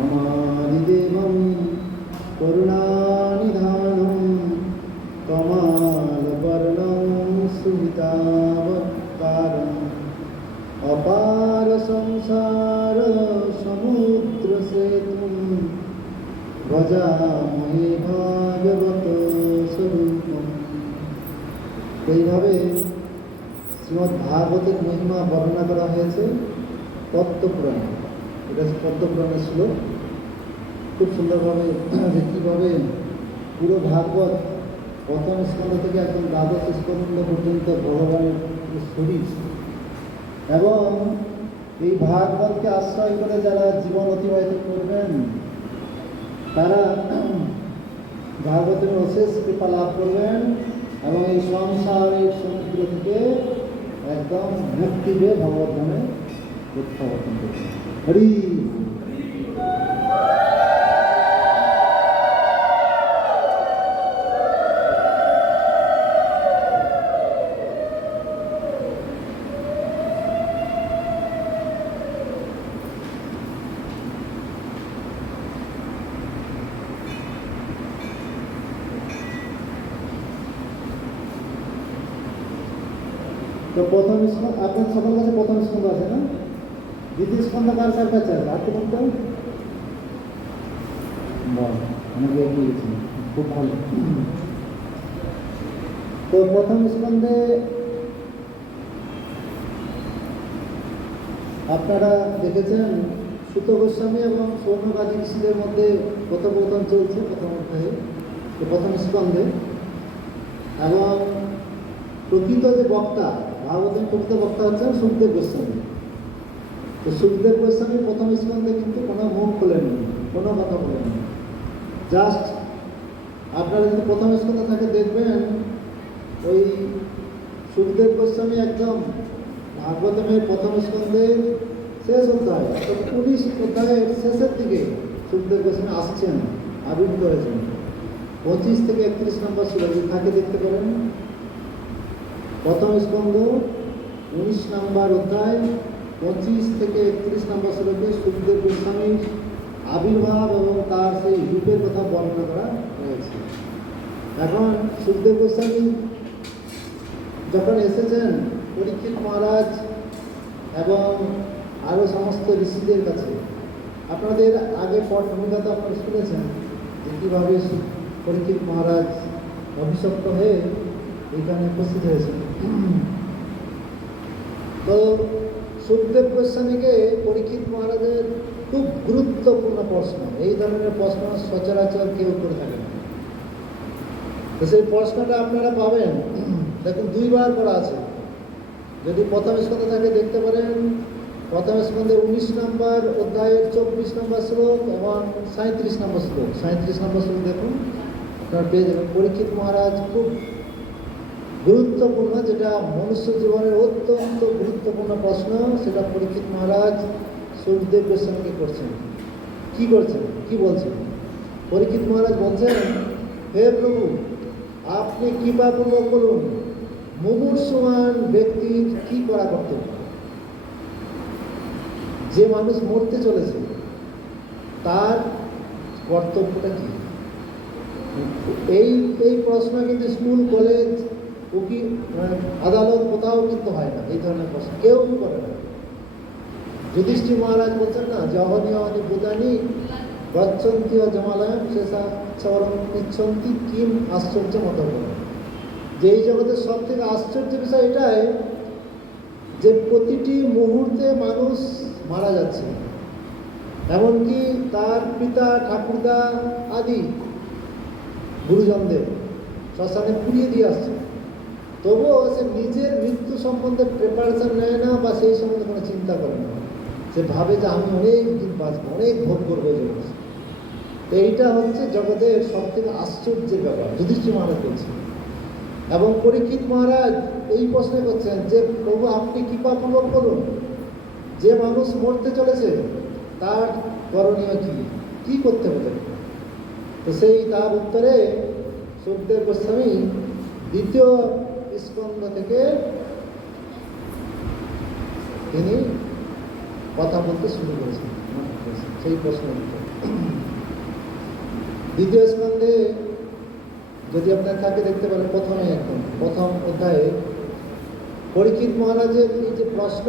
ক্ষমানিদেবং করুণানিধানং কমালবর্ণং সুমিতাবতারং অপার সংসার সমুদ্র সেতুং ভজামহে ভাগবত স্বরূপম। এইভাবে শ্রীমদ্ ভাগবতের মহিমা বর্ণনা করা হয়েছে পদ্মপুরাণে। এটা পদ্মপুরাণের শ্লোক। খুব সুন্দরভাবে যে কীভাবে পুরো ভাগবত প্রথম স্কন্ধ থেকে একদম দ্বাদশ স্কন্ধ পর্যন্ত ভগবানের শরীর, এবং এই ভাগবতকে আশ্রয় করে যারা জীবন অতিবাহিত করবেন তারা ভাগবতের অশেষ কৃপা লাভ করবেন এবং এই সংসারের সমুদ্র থেকে একদম মুক্তি পেয়ে ভগবত ধামে প্রত্যাবর্তন করবেন। হরি। তো প্রথম স্কন্ধ আপনার সকল কাছে প্রথম স্কন্ধ আছে না? দ্বিতীয় স্কন্ধ কার কার কাছে আছে? আর কোনটা? অনেকে এগিয়ে গেছেন, খুব ভালো। তো প্রথম স্কন্ধে আপনারা দেখেছেন সুত গোস্বামী এবং সৌনকাদি ঋষিদের মধ্যে কথোপকথন চলছে প্রথম অধ্যায়ে, প্রথম স্কন্ধে। এবং প্রকৃত যে বক্তা, ভাগবতের প্রকৃত বক্তা হচ্ছেন সুখদেব গোস্বামী। তো সুখদেব গোস্বামী প্রথম স্কন্ধে কিন্তু কোনো মুখ খোলেননি, কোনো কথা বলেননি। জাস্ট আপনারা যদি প্রথম স্কন্ধে থাকে দেখবেন ওই সুখদেব গোস্বামী একদম ভাগবতের প্রথম স্কন্ধের শেষ অধ্যায়, 19 অধ্যায়ের শেষের দিকে সুখদেব গোস্বামী আসছেন, আবির্ভূত হয়েছেন। 25 থেকে 31 নম্বর শ্লোক থাকে দেখতে পারেন। প্রথম স্কন্ধ 19 নম্বর অধ্যায় 25 থেকে 31 নম্বর শ্লোকে সুখদেব গোস্বামীর আবির্ভাব এবং তার সেই রূপের কথা বর্ণনা করা হয়েছে। এখন সুখদেব গোস্বামী যখন এসেছেন পরীক্ষিত মহারাজ এবং আরও সমস্ত ঋষিদের কাছে, আপনাদের আগে ভূমিকাতে আপনারা শুনেছেন যে কীভাবে পরীক্ষিত মহারাজ অভিশপ্ত হয়ে এখানে উপস্থিত হয়েছেন। তো সুখদেব গোস্বামীকে পরীক্ষিত মহারাজের খুব গুরুত্বপূর্ণ প্রশ্ন, এই ধরনের প্রশ্ন সচরাচর কেউ করে থাকে না। তো সেই প্রশ্নটা আপনারা পাবেন, দেখুন 2 বার করা আছে। যদি প্রথম স্কন্ধে থাকে দেখতে পারেন, প্রথম স্কন্ধে 19 নম্বর অধ্যায়ের 24 নম্বর শ্লোক এবং 37 নম্বর শ্লোক। 37 নম্বর শ্লোক দেখুন, আপনারা পেয়ে যাবেন। পরীক্ষিত মহারাজ খুব গুরুত্বপূর্ণ, যেটা মনুষ্য জীবনের অত্যন্ত গুরুত্বপূর্ণ প্রশ্ন, সেটা পরীক্ষিত মহারাজ সুখদেব গোস্বামীকে করছেন। কি করছেন, কি বলছেন? পরীক্ষিত মহারাজ বলছেন, হে প্রভু, আপনি কৃপাপূর্বক বলুন, মুমূর্ষুমান ব্যক্তির কি করা কর্তব্য? যে মানুষ মরতে চলেছে তার কর্তব্যটা কি? এই প্রশ্ন কিন্তু স্কুল, কলেজ, উকিল, আদালত কোথাও কিন্তু হয় না। এই ধরনের প্রশ্ন কেউ করে না। যুধিষ্ঠির মহারাজ বলছেন না, জহনি অহনি ভূতানি গচ্ছন্তি ও জমালয়ম শেষা চরম ইচ্ছন্তি কিম আশ্চর্য মত। যে এই জগতের সব থেকে আশ্চর্য বিষয় এটাই যে প্রতিটি মুহূর্তে মানুষ মারা যাচ্ছে, এমনকি তার পিতা, ঠাকুরদা আদি গুরুজনদের শ্মশানে পুড়িয়ে দিয়ে আসছে, তবুও সে নিজের মৃত্যু সম্বন্ধে প্রিপারেশন নেয় না বা সেই সম্বন্ধে কোনো চিন্তা করে না। সে ভাবে যে আমি অনেক দিন বাঁচবো, অনেক ভোগ করবো জগৎ। তো এইটা হচ্ছে জগতের সব থেকে আশ্চর্যের ব্যাপার, যুধিষ্ঠির মহারাজ বলছেন। এবং পরীক্ষিত মহারাজ এই প্রশ্ন করছেন যে প্রভু, আপনি কৃপাপূর্বক বলুন, যে মানুষ মরতে চলেছে তার করণীয় কি করতে হবে? তো সেই তার উত্তরে সুখদেব গোস্বামী 2য় স্কন্ধ থেকে তিনি কথা বলতে শুরু করেছেন সেই প্রশ্নের উত্তর। দ্বিতীয় স্কন্ধে যদি আপনার থাকে দেখতে পারেন, প্রথমে একদম প্রথম অধ্যায়ে পরীক্ষিত মহারাজের এই যে প্রশ্ন,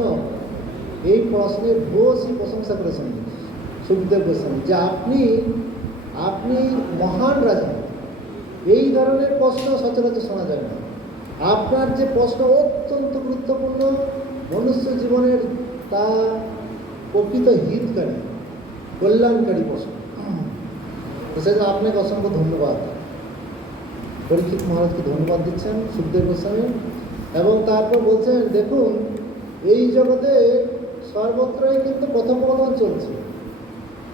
এই প্রশ্নের ভূয়সী প্রশংসা করেছেন সুখদেব গোস্বামী, যে আপনি মহান রাজা। এই ধরনের প্রশ্ন সচরাচর শোনা যায় না। আপনার যে প্রশ্ন অত্যন্ত গুরুত্বপূর্ণ, মনুষ্য জীবনের তা প্রকৃত হিতকারী, কল্যাণকারী প্রশ্ন। সেজন্য আপনাকে অসংখ্য ধন্যবাদ। পরীক্ষিত মহারাজকে ধন্যবাদ দিচ্ছেন সুখদেব গোস্বামী, এবং তারপর বলছেন, দেখুন এই জগতে সর্বত্রই কিন্তু কথোপকথন চলছে,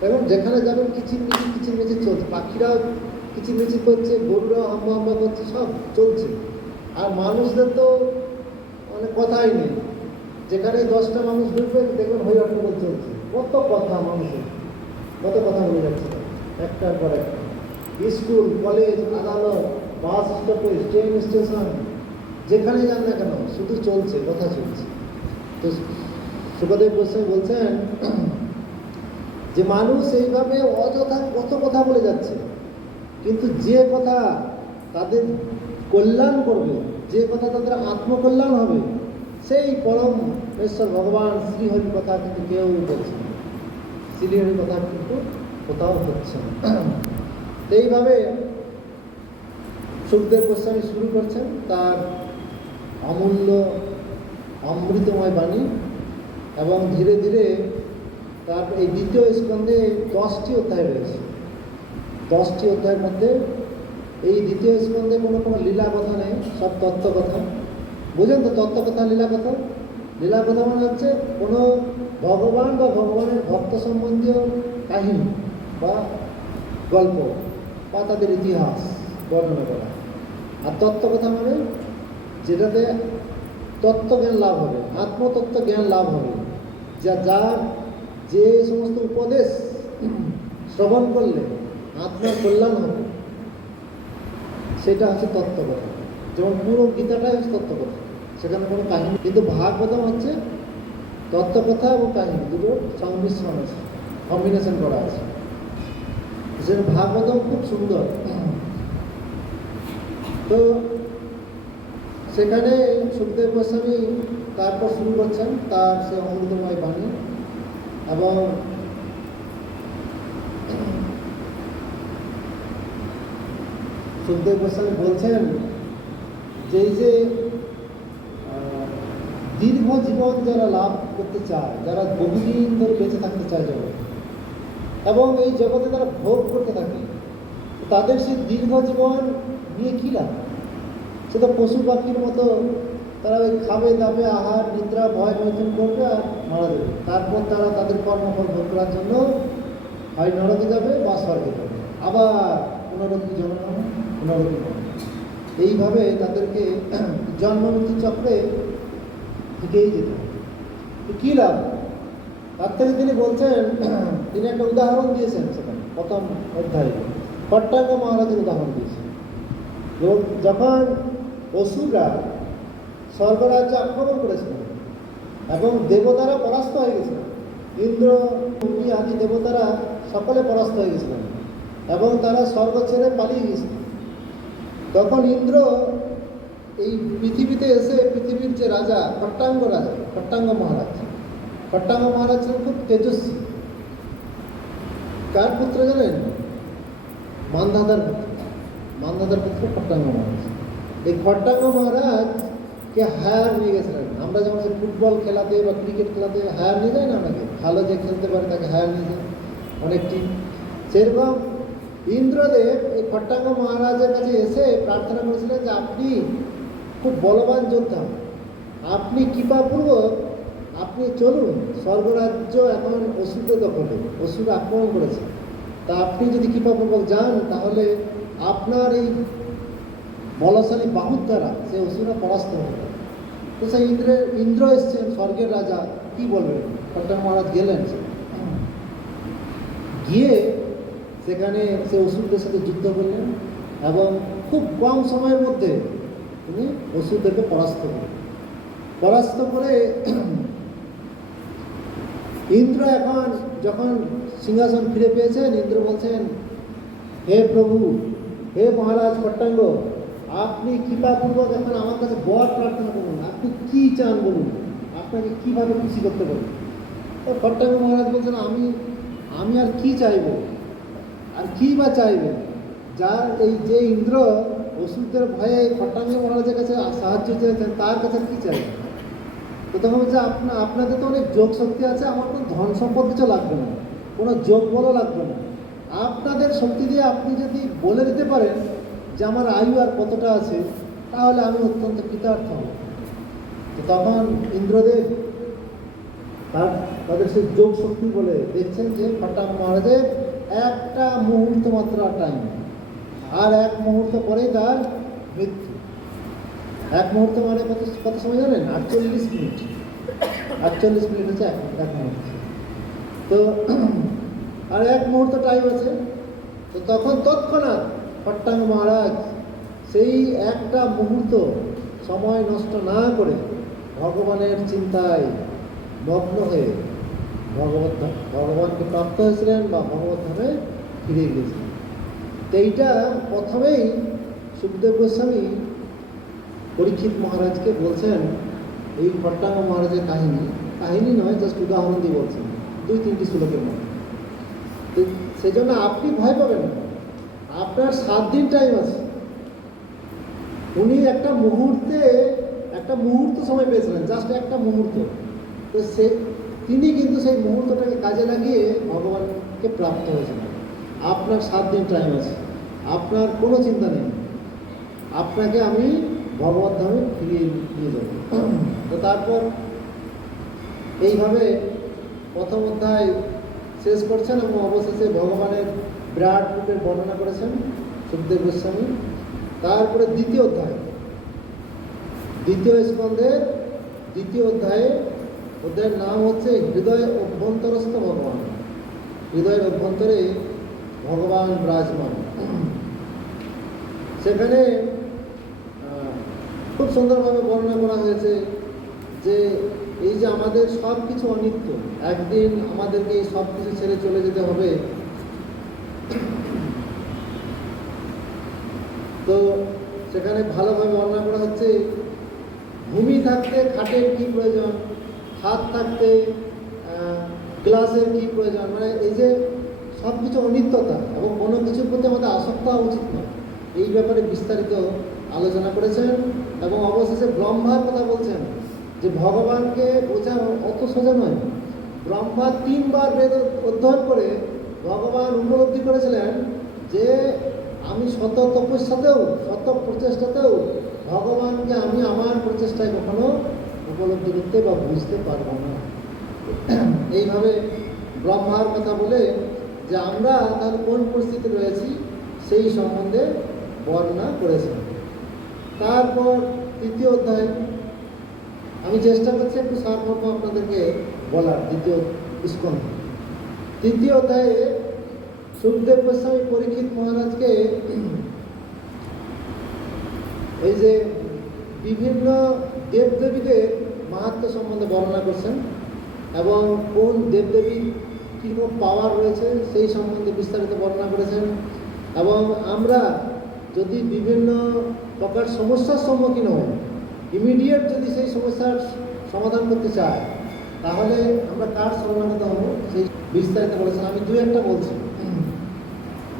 এবং যেখানে যাবেন কিচিরমিচির চলছে, পাখিরাও কিচিরমিচির করছে, গরুরাও হাম্বা হাম্বা করছে, সব চলছে। আর মানুষদের তো মানে কথাই নেই, যেখানে 10টা মানুষ ঢুকবে দেখবেন হই হট্টগোল চলছে, কত কথা মানুষের, কত কথা বলে যাচ্ছে একটার পর একটা। স্কুল, কলেজ, আদালত, বাস স্টপেজ, ট্রেন স্টেশন, যেখানে যান না কেন শুধু চলছে, কথা চলছে। তো সুখদেব গোস্বামী বলছেন যে মানুষ এইভাবে অযথা কত কথা বলে যাচ্ছে, কিন্তু যে কথা তাদের কল্যাণ করবে, যে কথা তাদের আত্মকল্যাণ হবে, সেই পরমেশ্বর ভগবান শ্রীহরির কথা কিন্তু কেউ বলছে না, শ্রীহরির কথা কিন্তু কোথাও হচ্ছে না। এইভাবে সুখদেব গোস্বামী শুরু করছেন তার অমূল্য অমৃতময় বাণী, এবং ধীরে ধীরে তার এই দ্বিতীয় স্কন্ধে 10টি অধ্যায় রয়েছে। 10টি অধ্যায়ের মধ্যে এই দ্বিতীয় স্কন্ধে কোনো লীলা কথা নেই, সব তত্ত্ব কথা। বুঝেন তো তত্ত্ব কথা, লীলা কথা? লীলা কথা মানে হচ্ছে কোনো ভগবান বা ভগবানের ভক্ত সম্বন্ধীয় কাহিনী বা গল্প বা তাদের ইতিহাস বর্ণনা করা। আর তত্ত্ব কথা মানে যেটাতে তত্ত্বজ্ঞান লাভ হবে, আত্মতত্ত্ব জ্ঞান লাভ হবে, যার যে সমস্ত উপদেশ শ্রবণ করলে আত্মার কল্যাণ হবে, সেটা হচ্ছে তত্ত্বকথা। যেমন পুরো গীতাটাই হচ্ছে তত্ত্বকথা, সেখানে কোনো কাহিনী। কিন্তু ভাগবতম হচ্ছে তত্ত্বকথা এবং কাহিনী দুটোর সংমিশ্রণ আছে, কম্বিনেশন করা আছে। সেটা ভাগবতম খুব সুন্দর। তো সেখানে সুখদেব গোস্বামী তারপর শুরু করছেন তার সে অমৃতময় বাণী, এবং সুখদেব গোস্বামী বলছেন যে এই যে দীর্ঘ জীবন যারা লাভ করতে চায়, যারা বহুদিন ধরে বেঁচে থাকতে চায় জগৎ, এবং এই জগতে তারা ভোগ করতে থাকে, তাদের সেই দীর্ঘ জীবন নিয়ে কী লাভ? সে তো পশু পাখির মতো, তারা ওই খাবে দাবে, আহার নিদ্রা ভয় মৈথুন করবে আর মারা যাবে। তারপর তারা তাদের কর্মফল ভোগ করার জন্য হয় নরকে যাবে বা স্বর্গে যাবে, আবার পুনরুক্তি জন্ম, পুনরুক্তি জন্ম, এইভাবে তাদেরকে জন্ম মৃত্যু চক্রে থেকেই যেতে হবে। কী লাভ? তার থেকে তিনি বলছেন, তিনি একটা উদাহরণ দিয়েছেন সেখানে প্রথম অধ্যায়ে, খট্টাঙ্গ মহারাজের উদাহরণ দিয়েছেন। যখন অসুররা স্বর্গরাজ্য আক্রমণ করেছিলেন এবং দেবতারা পরাস্ত হয়ে গেছিলেন, ইন্দ্র, অগ্নি আদি দেবতারা সকলে পরাস্ত হয়ে গেছিলেন এবং তারা স্বর্গ ছেড়ে পালিয়ে গেছিলেন, তখন ইন্দ্র এই পৃথিবীতে এসে পৃথিবীর যে রাজা, খট্টাঙ্গ মহারাজ ছিলেন খুব তেজস্বী। কার পুত্র জানেন? মান্ধাতার পুত্র খট্টাঙ্গ মহারাজ। এই খট্টাঙ্গ মহারাজকে হায়ার নিয়ে গেছিলেন। আমরা যেমন ফুটবল খেলাতে বা ক্রিকেট খেলাতে হায়ার নিয়ে যায় না, অনেকে ভালো যে খেলতে পারে তাকে হায়ার নিয়ে যায় অনেক টিম, সেরকম ইন্দ্রদেব এই খট্টাঙ্গ মহারাজের কাছে এসে প্রার্থনা করেছিলেন যে আপনি খুব বলবান যোদ্ধা, আপনি কৃপাপূর্বক আপনি চলুন, স্বর্গরাজ্য এখন অসুরদের দখলে, অসুর আক্রমণ করেছে, তা আপনি যদি কৃপাপূর্বক যান তাহলে আপনার এই বলশালী বাহুর দ্বারা সে অসুররা পরাস্ত হবে। তো সেই ইন্দ্র এসছেন, স্বর্গের রাজা, কি বলবেন? খট্টাঙ্গ মহারাজ গেলেন, গিয়ে সেখানে সে অসুরদের সাথে যুদ্ধ করলেন এবং খুব কম সময়ের মধ্যে তিনি অসুরদেরকে পরাস্ত করে ইন্দ্র এখন যখন সিংহাসন ফিরে পেয়েছেন, ইন্দ্র বলছেন, হে প্রভু, হে মহারাজ পট্টাঙ্গ, আপনি কৃপাপূর্বক এখন আমার কাছে বর প্রার্থনা করুন, আপনি কি চান বলুন, আপনাকে কিভাবে খুশি করতে পারি। তো পট্টাঙ্গ মহারাজ বলছেন, আমি আর কি চাইব, আর কি বা চাইবে, যার এই যে ইন্দ্র অসুরদের ভয়ে পট্টাঙ্গ মহারাজের কাছে সাহায্য চেয়েছেন, তার কাছে কি চাইবে। তো তখন বলছে, আপনাদের তো অনেক যোগ শক্তি আছে, আমার কোনো ধন সম্পদ কিছু লাগবে না, কোনো যোগ বলও লাগবে না, আপনাদের শক্তি দিয়ে আপনি যদি বলে দিতে পারেন যে আমার আয়ু আর কতটা আছে, তাহলে আমি অত্যন্ত কৃতার্থ হব। তো তখন ইন্দ্রদেব তাদের সেই যোগ শক্তি বলে দেখছেন যে পট্টাঙ্গ মহারাজের একটা মুহূর্ত মাত্র টাইম, আর এক মুহূর্ত পরেই তার মৃত্যু। এক মুহূর্ত মানে কত সময় জানেন? 48 মিনিট। 48 মিনিট হচ্ছে এক মুহূর্ত। তো আর এক মুহূর্ত টাইম আছে। তো তখন তৎক্ষণাৎ পট্টাঙ্গ মহারাজ সেই একটা মুহূর্ত সময় নষ্ট না করে ভগবানের চিন্তায় মগ্ন হয়ে ভগবানকে প্রাপ্ত হয়েছিলেন বা ভগবত ধামে ফিরে গিয়েছিলেন। তো এইটা প্রথমেই সুখদেব গোস্বামী পরীক্ষিত মহারাজকে বলছেন, এই পট্টাঙ্গ মহারাজের কাহিনী নয়, জাস্ট উদাহরণ দিয়ে বলছেন 2-3টি শ্লোকের মধ্যে। তো সেই জন্য আপনি ভয় পাবেন না, আপনার 7 দিন টাইম আছে। উনি একটা মুহূর্ত সময় পেয়েছিলেন, জাস্ট একটা মুহূর্ত। তো তিনি কিন্তু সেই মুহূর্তটাকে কাজে লাগিয়ে ভগবানকে প্রাপ্ত হয়েছিলেন। আপনার 7 দিন টাইম আছে, আপনার কোনো চিন্তা নেই, আপনাকে আমি ভগবত ধামে ফিরিয়ে নিয়ে যাব। তো তারপর এইভাবে প্রথম অধ্যায় শেষ করছেন এবং অবশেষে ভগবানের বিরাট রূপের বর্ণনা করেছেন সুখদেব গোস্বামী। তারপরে দ্বিতীয় স্কন্ধের দ্বিতীয় অধ্যায়ের নাম হচ্ছে হৃদয় অভ্যন্তরস্থ ভগবান। হৃদয়ের অভ্যন্তরে ভগবান বিরাজমান। সেখানে খুব সুন্দরভাবে বর্ণনা করা হয়েছে যে এই যে আমাদের সব কিছু অনিত্য, একদিন আমাদেরকে এই সব কিছু ছেড়ে চলে যেতে হবে। তো সেখানে ভালোভাবে বর্ণনা করা হচ্ছে, ভূমি থাকতে খাটের কি প্রয়োজন, হাত থাকতে গ্লাসের কি প্রয়োজন, মানে এই যে সব কিছু অনিত্যতা এবং কোনো কিছুর প্রতি আমাদের আসক্ত হওয়া উচিত নয়, এই ব্যাপারে বিস্তারিত আলোচনা করেছেন। এবং অবশেষে ব্রহ্মার কথা বলছেন যে ভগবানকে বোঝা অত সোজা নয়। ব্রহ্মা 3 বার বেদ অধ্যয়ন করে ভগবান উপলব্ধি করেছিলেন যে আমি শত তপস্যাতেও, শত প্রচেষ্টাতেও ভগবানকে আমি আমার প্রচেষ্টায় কখনো উপলব্ধি করতে বা বুঝতে পারবো না। এইভাবে ব্রহ্মার কথা বলে যে আমরা তাহলে কোন পরিস্থিতি রয়েছি সেই সম্বন্ধে বর্ণনা করেছেন। তারপর তৃতীয় অধ্যায়, আমি চেষ্টা করছি একটু সারমর্ম আপনাদেরকে বলার। তৃতীয় অধ্যায়ে সুখদেব গোস্বামী পরীক্ষিত মহারাজকে এই যে বিভিন্ন দেবদেবীদের মাহাত্ম্য সম্বন্ধে বর্ণনা করছেন এবং কোন দেবদেবীর কীরকম পাওয়ার রয়েছে সেই সম্বন্ধে বিস্তারিত বর্ণনা করেছেন। এবং আমরা যদি বিভিন্ন প্রকার সমস্যার সম্মুখীন হই, ইমিডিয়েট যদি সেই সমস্যার সমাধান করতে চাই, তাহলে আমরা কার শরণাগত হব সেই বিস্তারিত বলেছেন। আমি 2-1টা বলছি।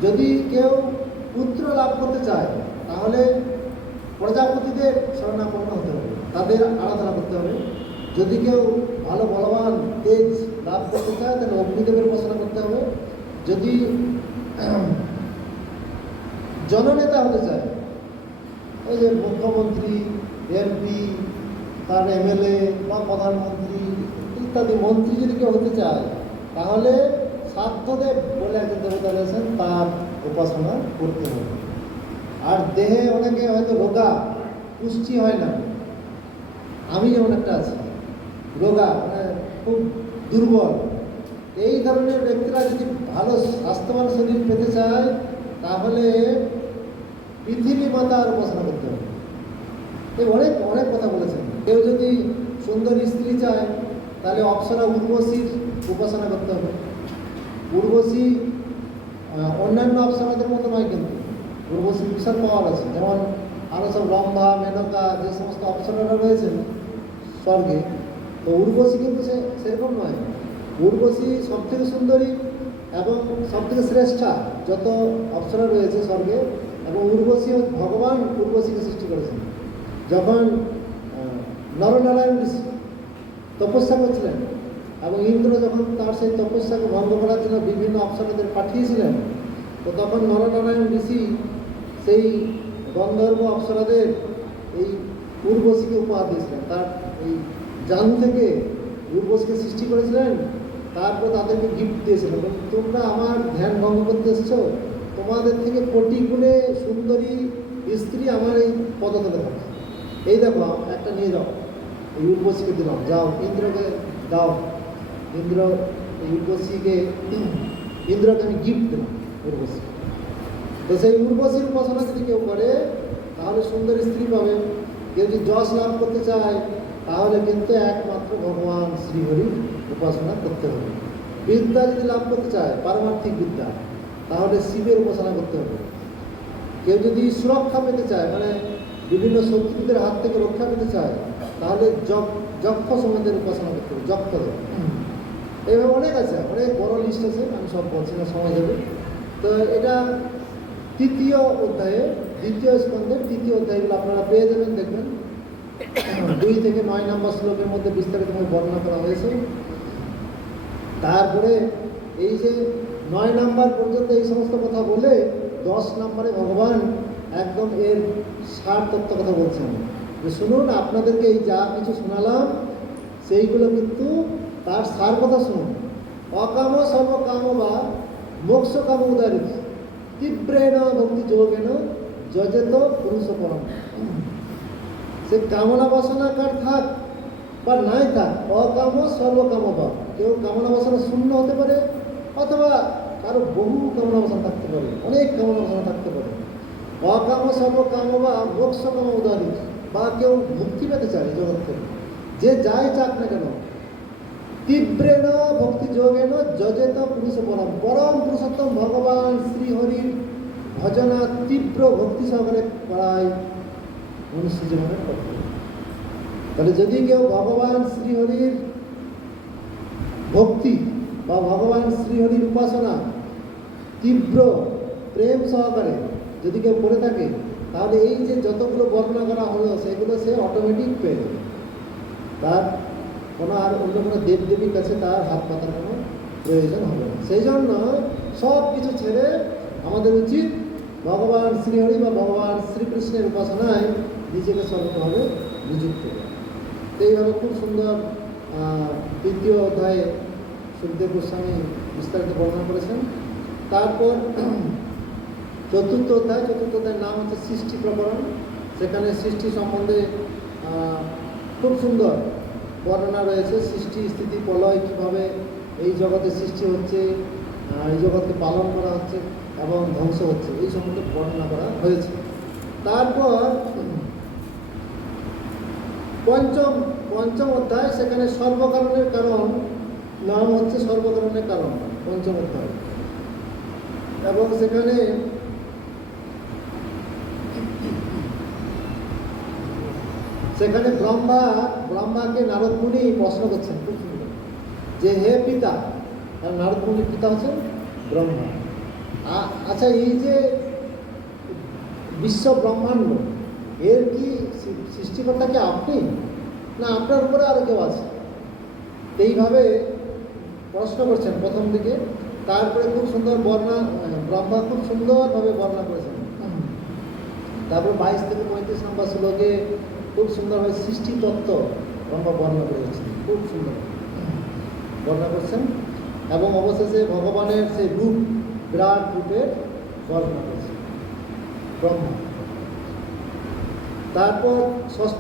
যদি কেউ পুত্র লাভ করতে চায়, তাহলে প্রজাপতিদের শরণাপন্ন হতে হবে, তাদের আরাধনা করতে হবে। যদি কেউ ভালো বলবান তেজ লাভ করতে চায়, তাহলে অগ্নিদেবের উপাসনা করতে হবে। যদি জননেতা হতে চায়, ওই যে মুখ্যমন্ত্রী, এমপি, তার এমএলএ বা প্রধানমন্ত্রী ইত্যাদি মন্ত্রী যদি কেউ হতে চায়, তাহলে সাধ্যদেব বলে একজন দেবতা রয়েছেন, তার উপাসনা করতে হবে। আর দেহে অনেকে হয়তো রোগা, পুষ্টি হয় না, আমি যেমন একটা আছি রোগা, মানে খুব দুর্বল, এই ধরনের ব্যক্তিরা যদি ভালো স্বাস্থ্যবান শরীর পেতে চায়, তাহলে পৃথিবী মাতার উপাসনা করতে হবে। এই অনেক অনেক কথা বলেছেন। কেউ যদি সুন্দর স্ত্রী চায়, তাহলে অপ্সরা উর্বশীর উপাসনা করতে হবে। উর্বশী অন্যান্য অপ্সরাদের মতো নয়, কিন্তু উর্বশীর বিশাল পাওয়ার আছে। যেমন আরও সব রম্ভা, মেনকা, যে সমস্ত অপ্সরারা রয়েছেন স্বর্গে, তো উর্বশী কিন্তু সেরকম নয়। উর্বশী সব থেকে সুন্দরী এবং সব থেকে শ্রেষ্ঠা যত অপ্সরা রয়েছে স্বর্গে, এবং উর্বশী ভগবান উর্বশীকে সৃষ্টি করেছেন। যখন নরনারায়ণ ঋষি তপস্যা করছিলেন এবং ইন্দ্র যখন তার সেই তপস্যাকে ভঙ্গ করার জন্য বিভিন্ন অপ্সরাদের পাঠিয়েছিলেন, তো তখন নরনারায়ণ ঋষি সেই গন্ধর্ব অপ্সরাদের এই উর্বশীকে উপহার দিয়েছিলেন। তার এই জানু থেকে উর্বশীকে সৃষ্টি করেছিলেন, তারপর তাদেরকে গিফট দিয়েছিলেন, তোমরা আমার ধ্যান ভঙ্গ করতে এসছো, তোমাদের থেকে কোটি গুণে সুন্দরী স্ত্রী আমার এই পদতলে থাকে। এই দেখো একটা নিয়ে যাও, এই উর্বশীকে দিলাম, যাও ইন্দ্রকে দাও। ইন্দ্র এই উর্বশীকে ইন্দ্রকে আমি গিফট দিলাম উর্বশী। তো সেই উর্বশীর উপাসনা যদি কেউ করে তাহলে সুন্দর স্ত্রী পাবে। কেউ যদি যশ লাভ করতে চায় তাহলে কিন্তু একমাত্র ভগবান শ্রীহরির উপাসনা করতে হবে। বিদ্যা যদি লাভ করতে চায়, পারমার্থিক বিদ্যা, তাহলে শিবের উপাসনা করতে হবে। কেউ যদি সুরক্ষা পেতে চায়, মানে বিভিন্ন শত্রুদের হাত থেকে রক্ষা পেতে চায়, তাহলে যক্ষ সমাজের উপাসনা করতে হবে, যক্ষদের। এইভাবে অনেক আছে, অনেক বড় লিস্ট আছে, আমি সব বলছি না, সময় যাবে। তো এটা তৃতীয় অধ্যায়ে, দ্বিতীয় স্কন্ধের তৃতীয় অধ্যায়গুলো আপনারা পেয়ে যাবেন, দেখবেন 2 থেকে 9 নম্বর শ্লোকের মধ্যে বিস্তারিতভাবে বর্ণনা করা হয়েছে। তারপরে এই যে 9 নম্বর পর্যন্ত এই সমস্ত কথা বলে 10 নম্বরে ভগবান একদম এর সার তত্ত্ব কথা বলছেন, যে শুনুন, আপনাদেরকে এই যা কিছু শোনালাম সেইগুলো কিন্তু তার সার কথা শুনুন। অকাম সর্বকাম বা মোক্ষ কাম উদারিত তীব্রেণ ভক্তি যোগেন যজেত পুরুষ পরম। সে কামনা বাসনা কার থাক বা নাই থাক, অকাম সর্বকাম বা, কেউ কামনা বাসনা শূন্য হতে পারে, অথবা কারো বহু কামনা বাসনা থাকতে পারে, অনেক কামনা বাসনা থাকতে পারে। অকাম সর্বকাম বা মোক্ষ কাম উদারিত, বা কেউ মুক্তি পেতে চায় জগৎ থেকে, যে যাই চাক না কেন, তীব্রেণ ভক্তি যোগেন যজেত পুরুষ পরম, পরম পুরুষোত্তম ভগবান শ্রীহরির ভজনা তীব্র ভক্তি সহকারে করায় মনুষ্য জীবনের পক্ষে। তাহলে যদি কেউ ভগবান শ্রীহরির ভক্তি বা ভগবান শ্রীহরির উপাসনা তীব্র প্রেম সহকারে যদি কেউ করে থাকে, তাহলে এই যে যতগুলো বর্ণনা করা হলো সেগুলো সে অটোমেটিক পেয়ে যাবে। তার কোনো আর অন্য কোনো দেবদেবীর কাছে তার হাত পাতার কোনো প্রয়োজন হবে না। সেই জন্য সব কিছু ছেড়ে আমাদের উচিত ভগবান শ্রীহরি বা ভগবান শ্রীকৃষ্ণের উপাসনায় নিজেকে সর্বভাবে নিযুক্ত করা। তো এইভাবে খুব সুন্দর তৃতীয় অধ্যায়ে সুখদেব গোস্বামী বিস্তারিত বর্ণনা করেছেন। তারপর চতুর্থ অধ্যায়ের নাম হচ্ছে সৃষ্টি প্রকরণ। সেখানে সৃষ্টি সম্বন্ধে খুব সুন্দর বর্ণনা রয়েছে। সৃষ্টি, স্থিতি, প্রলয়, কীভাবে এই জগতে সৃষ্টি হচ্ছে, এই জগৎকে পালন করা হচ্ছে এবং ধ্বংস হচ্ছে, এই সম্বন্ধে বর্ণনা করা হয়েছে। তারপর পঞ্চম অধ্যায়, সেখানে সর্বকারণের কারণ নাম হচ্ছে সর্বকারণের কারণ, পঞ্চম অধ্যায়। এবং সেখানে ব্রহ্মাকে নারদ মুনি প্রশ্ন করছেন খুব সুন্দর, যে হে পিতা, নারদ মুনির পিতা হচ্ছেন ব্রহ্মা। আচ্ছা, এই যে বিশ্ব ব্রহ্মাণ্ড, এর কি সৃষ্টিকর্তা কি আপনি, না আপনার উপরে আরও কেউ আছে? এইভাবে প্রশ্ন করছেন প্রথম দিকে। তারপরে খুব সুন্দর ব্রহ্মা খুব সুন্দরভাবে বর্ণনা করেছেন। তারপর 22 থেকে 35 নম্বর শ্লোকে খুব সুন্দরভাবে সৃষ্টি তত্ত্ব ব্রহ্মা বর্ণনা করেছেন, খুব সুন্দর বর্ণনা করছেন। এবং অবশেষে ভগবানের সেই রূপ, বিরাট রূপের বর্ণনা করেছেন ব্রহ্মা। তারপর ষষ্ঠ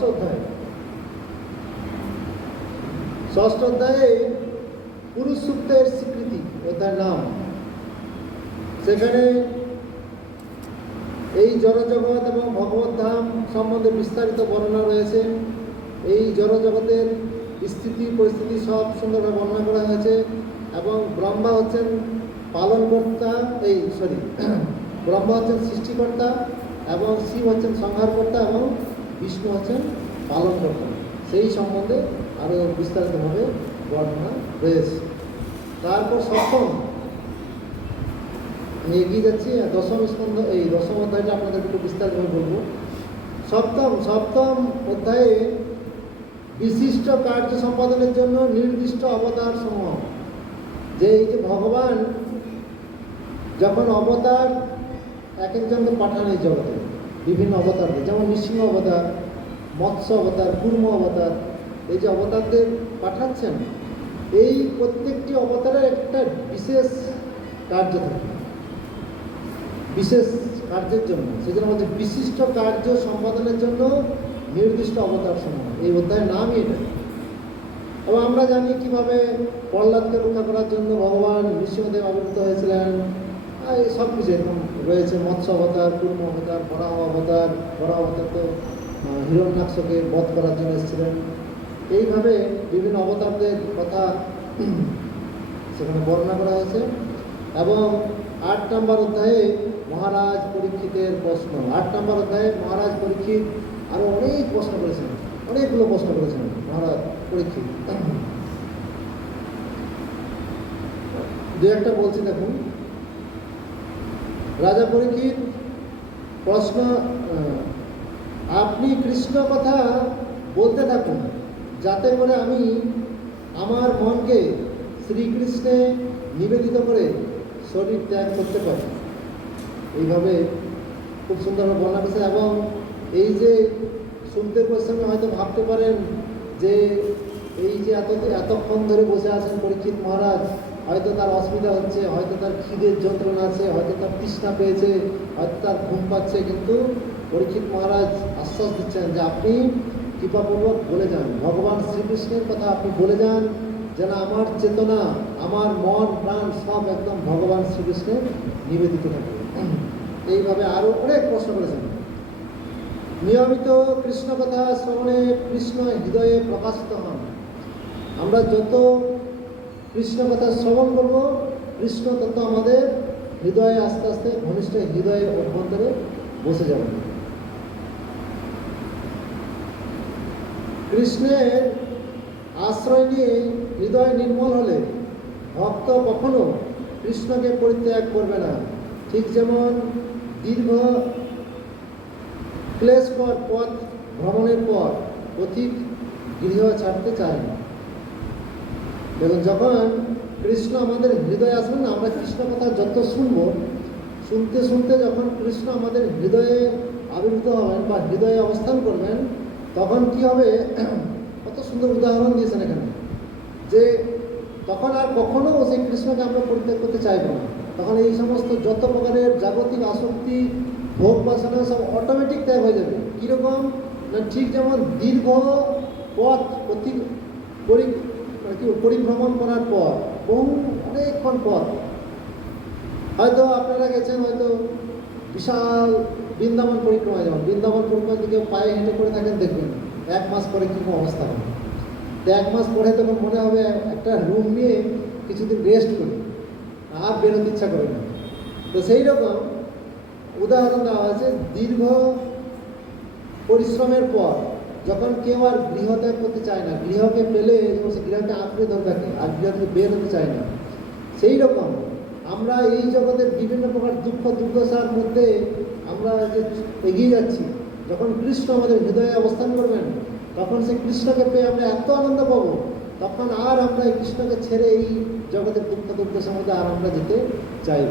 অধ্যায়ে পুরুষ সূক্তের স্বীকৃতি অধ্যায়ের নাম। সেখানে এই জড়জগৎ এবং ভগবত ধাম সম্বন্ধে বিস্তারিত বর্ণনা রয়েছে। এই জড়জগতের স্থিতি পরিস্থিতি সব সুন্দরভাবে বর্ণনা করা হয়েছে। এবং ব্রহ্মা হচ্ছেন পালনকর্তা, ব্রহ্মা হচ্ছেন সৃষ্টিকর্তা এবং শিব হচ্ছেন সংহারকর্তা এবং বিষ্ণু হচ্ছেন পালনকর্তা। সেই সম্বন্ধে আরও বিস্তারিতভাবে বর্ণনা রয়েছে। তারপর সপ্তম, আমি এগিয়ে যাচ্ছি, দশম স্কন্ধ, এই দশম অধ্যায়টা আপনাদের একটু বিস্তারিতভাবে বলবো। সপ্তম অধ্যায়ে বিশিষ্ট কার্য সম্পাদনের জন্য নির্দিষ্ট অবতার সমূহ, যে এই যে ভগবান যখন অবতার এক একজনকে পাঠান এই জগতে বিভিন্ন অবতারদের, যেমন নৃসিংহ অবতার, মৎস্য অবতার, কুর্ম অবতার, এই যে অবতারদের পাঠাচ্ছেন, এই প্রত্যেকটি অবতারের একটা বিশেষ কার্য থাকে, বিশেষ কার্যের জন্য, সেই জন্য বলছে বিশিষ্ট কার্য সম্পাদনের জন্য নির্দিষ্ট অবতার সমূহ। এই অধ্যায়ের নামই এটা। এবং আমরা জানি কিভাবে প্রহ্লাদকে রক্ষা করার জন্য ভগবান নৃসিংহদেব আবির্ভূত হয়েছিলেন। এই সব কিছু এরকম রয়েছে, মৎস্য অবতার, কুর্ম অবতার, বরাহ অবতার। বরাহ অবতার তো হিরণ্যাক্ষকে বধ করার জন্য এসেছিলেন। এইভাবে বিভিন্ন অবতারদের কথা সেখানে বর্ণনা করা হয়েছে। এবং 8 নম্বর অধ্যায়ে মহারাজ পরীক্ষিতের প্রশ্ন। 8 নম্বর অধ্যায়ে মহারাজ পরীক্ষিত আরও অনেক প্রশ্ন করেছেন, অনেকগুলো প্রশ্ন করেছেন মহারাজ পরীক্ষিত। দু একটা বলছি দেখুন। রাজা পরীক্ষিত প্রশ্ন, আপনি কৃষ্ণ কথা বলতে থাকুন, যাতে করে আমি আমার মনকে শ্রীকৃষ্ণে নিবেদিত করে শরীর ত্যাগ করতে পারি। এইভাবে খুব সুন্দরভাবে বর্ণনা করেছে। এবং এই যে শুনতে প্রসঙ্গে হয়তো ভাবতে পারেন যে এই যে এতক্ষণ ধরে বসে আছেন পরীক্ষিত মহারাজ, হয়তো তার অসুবিধা হচ্ছে, হয়তো তার খিদের যন্ত্রণা আছে, হয়তো তার তৃষ্ণা পেয়েছে, হয়তো তার ঘুম পাচ্ছে, কিন্তু পরীক্ষিত মহারাজ আশ্বাস দিচ্ছেন যে আপনি কৃপাপূর্বক বলে যান, ভগবান শ্রীকৃষ্ণের কথা আপনি বলে যান, যেন আমার চেতনা, আমার মন প্রাণ সব একদম ভগবান শ্রীকৃষ্ণের নিবেদিত থাকে। এইভাবে আরও অনেক প্রশ্ন করেছেন। নিয়মিত কৃষ্ণ কথা শ্রবণে কৃষ্ণ হৃদয়ে প্রকাশিত হন। আমরা যত কৃষ্ণ কথা শ্রবণ করব, কৃষ্ণ তত আমাদের হৃদয়ে আস্তে আস্তে ঘনিষ্ঠ হৃদয়ে অভ্যন্তরে বসে যাবে। কৃষ্ণের আশ্রয় নিয়ে হৃদয় নির্মল হলে ভক্ত কখনো কৃষ্ণকে পরিত্যাগ করবে না। ঠিক যেমন দীর্ঘ ক্লেশকর পথ ভ্রমণের পর পথিক গৃহ ছাড়তে চায় না। দেখুন, যখন কৃষ্ণ আমাদের হৃদয়ে আসবেন না, আমরা কৃষ্ণ কথা যত শুনবো, শুনতে শুনতে যখন কৃষ্ণ আমাদের হৃদয়ে আবির্ভূত হবেন বা হৃদয়ে অবস্থান করবেন, তখন কি হবে, কত সুন্দর উদাহরণ দিয়েছেন এখানে, যে তখন আর কখনো সেই কৃষ্ণকে আমরা পরিত্যাগ করতে চাইব না। তখন এই সমস্ত যত প্রকারের জাগতিক আসক্তি, ভোগ বাসনা সব অটোমেটিক ত্যাগ হয়ে যাবে। কীরকম না, ঠিক যেমন দীর্ঘ পথ পরিভ্রমণ করার পর, অনেকক্ষণ পথ, হয়তো আপনারা গেছেন, হয়তো বিশাল বৃন্দাবন পরিক্রমা, যেমন বৃন্দাবন পরিক্রমা যদি পায়ে হেঁটে করে থাকেন, দেখবেন 1 মাস পরে কীরকম অবস্থা হবে। তো 1 মাস পরে তখন মনে হবে একটা রুম নিয়ে কিছুদিন রেস্ট করি, আর বেরোতে ইচ্ছা করে না। তো সেই রকম উদাহরণ দেওয়া হয়েছে, দীর্ঘ পরিশ্রমের পর যখন কেউ আর গৃহত্যাগ করতে চায় না, গৃহকে পেলে সে গৃহকে আঁকড়ে ধরে থাকে আর গৃহ থেকে বের হতে চায় না, সেই রকম আমরা এই জগতের বিভিন্ন প্রকার দুঃখ দুর্দশার মধ্যে আমরা যে এগিয়ে যাচ্ছি, যখন কৃষ্ণ আমাদের হৃদয়ে অবস্থান করবেন, তখন সেই কৃষ্ণকে পেয়ে আমরা এত আনন্দ পাবো, তখন আর আমরা এই কৃষ্ণকে ছেড়ে এই জগতের দুঃখ দুর্দশার মধ্যে আর আমরা যেতে চাইব।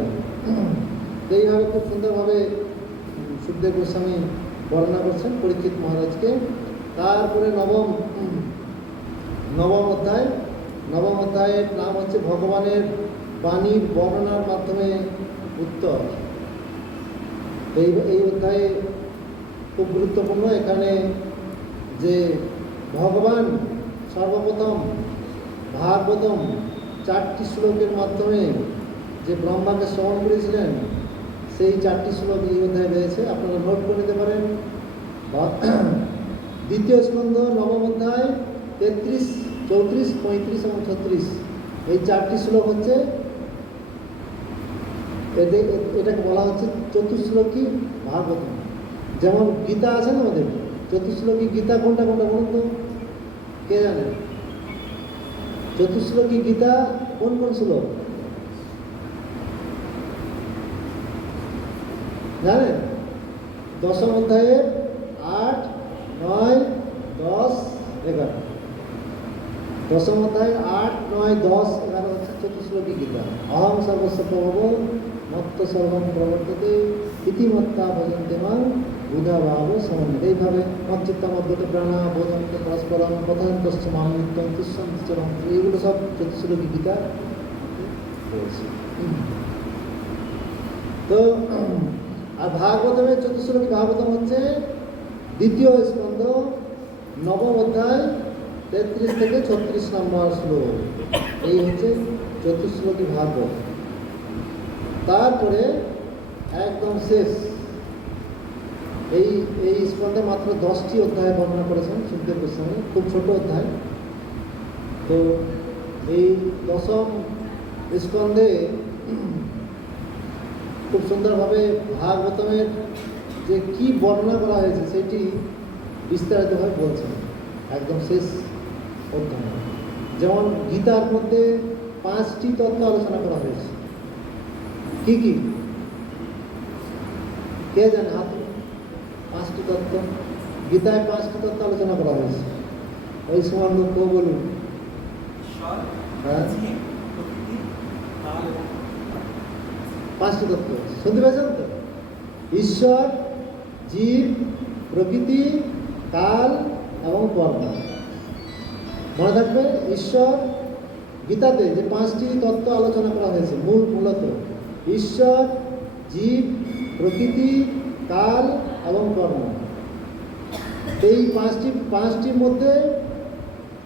এইভাবে খুব সুন্দরভাবে সুখদেব গোস্বামী বর্ণনা করছেন পরীক্ষিত মহারাজকে। তারপরে নবম অধ্যায়ের নাম হচ্ছে ভগবানের বাণীর বর্ণনার মাধ্যমে উত্তর। এই অধ্যায়ে খুব গুরুত্বপূর্ণ। এখানে যে ভগবান সর্বপ্রথম ভাগবতম 4টি শ্লোকের মাধ্যমে যে ব্রহ্মাকে শ্রবণ করেছিলেন, সেই 4টি শ্লোক এই অধ্যায়ে রয়েছে, আপনারা নোট করে নিতে পারেন। দ্বিতীয় স্কন্ধ নবম অধ্যায় 33, 34, 35 এবং 36, এই 4টি শ্লোক হচ্ছে এটাকে বলা হচ্ছে চতুশ্লোকী ভাগবতম। যেমন গীতা আছে না আমাদের, চতুশ্লোকী গীতা কোনটা কোনটা বলুন তো, কে জানে? চতুশ্লোকী গীতা কোন কোন শ্লোক জানেন? দশম অধ্যায়ের 8, 9, 10, 11। দশম অধ্যায় 8, 9, 10, 11 হচ্ছে চতুশ্লোকী গীতা। অহং সর্বস্ব প্রভব মত্ত সর্বম প্রবর্ততে ইতিমত্তা ভজন্তে মাং বুধা ভাব সমন্বিত। এইভাবে মচ্চিত্তা মধ্যতে প্রাণা বোধন্তে পরস্পরম কথান্তশ্চ মাম নিত্যম তুষ্যন্তরম, এইগুলো সব চতুশ্লোকী গীতা রয়েছে। তো আর ভাগবতমের চতুশ্লোকী ভাগবতম হচ্ছে দ্বিতীয় স্কন্ধ, নবম অধ্যায় 33 থেকে 36 নম্বর শ্লোক। এই হচ্ছে চতুশ্লোকী ভাগবত। তারপরে একদম শেষ এই স্কন্ধে মাত্র 10টি অধ্যায় বর্ণনা করেছেন সুখদেব গোস্বামী, খুব ছোট অধ্যায়। তো এই দশম স্কন্ধে খুব সুন্দরভাবে ভাগবতমের যে কি বর্ণনা করা হয়েছে সেটি বিস্তারিতভাবে বলছেন একদম শেষ অধ্যায়। যেমন গীতার মধ্যে 5টি তত্ত্ব আলোচনা করা হয়েছে। কি কি কে জানে? হাত। 5টি তত্ত্ব, গীতায় 5টি তত্ত্ব আলোচনা করা হয়েছে। ওই সময় লোক বলুন। হ্যাঁ, 5টি তত্ত্ব শুনতে পেয়েছেন তো? ঈশ্বর, জীব, প্রকৃতি, কাল এবং কর্ম। মনে থাকবে, ঈশ্বর, গীতাতে যে 5টি তত্ত্ব আলোচনা করা হয়েছে মূলত ঈশ্বর, জীব, প্রকৃতি, কাল এবং কর্ম। এই পাঁচটির মধ্যে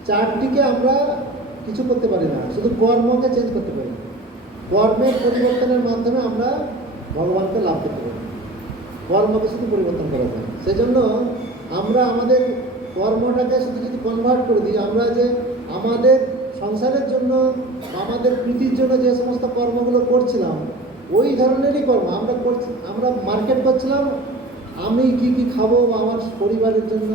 4টিকে আমরা কিছু করতে পারি না, শুধু কর্মকে চেঞ্জ করতে পারি। কর্মের পরিবর্তনের মাধ্যমে আমরা ভগবানকে লাভ করতে পারি। কর্মকে শুধু পরিবর্তন করা যায়। সেজন্য আমরা আমাদের কর্মটাকে শুধু যদি কনভার্ট করে দিই, আমরা যে আমাদের সংসারের জন্য, আমাদের প্রীতির জন্য যে সমস্ত কর্মগুলো করছিলাম, ওই ধরনেরই কর্ম আমরা করছি। আমরা মার্কেট করছিলাম, আমি কি কি খাবো, বা আমার পরিবারের জন্য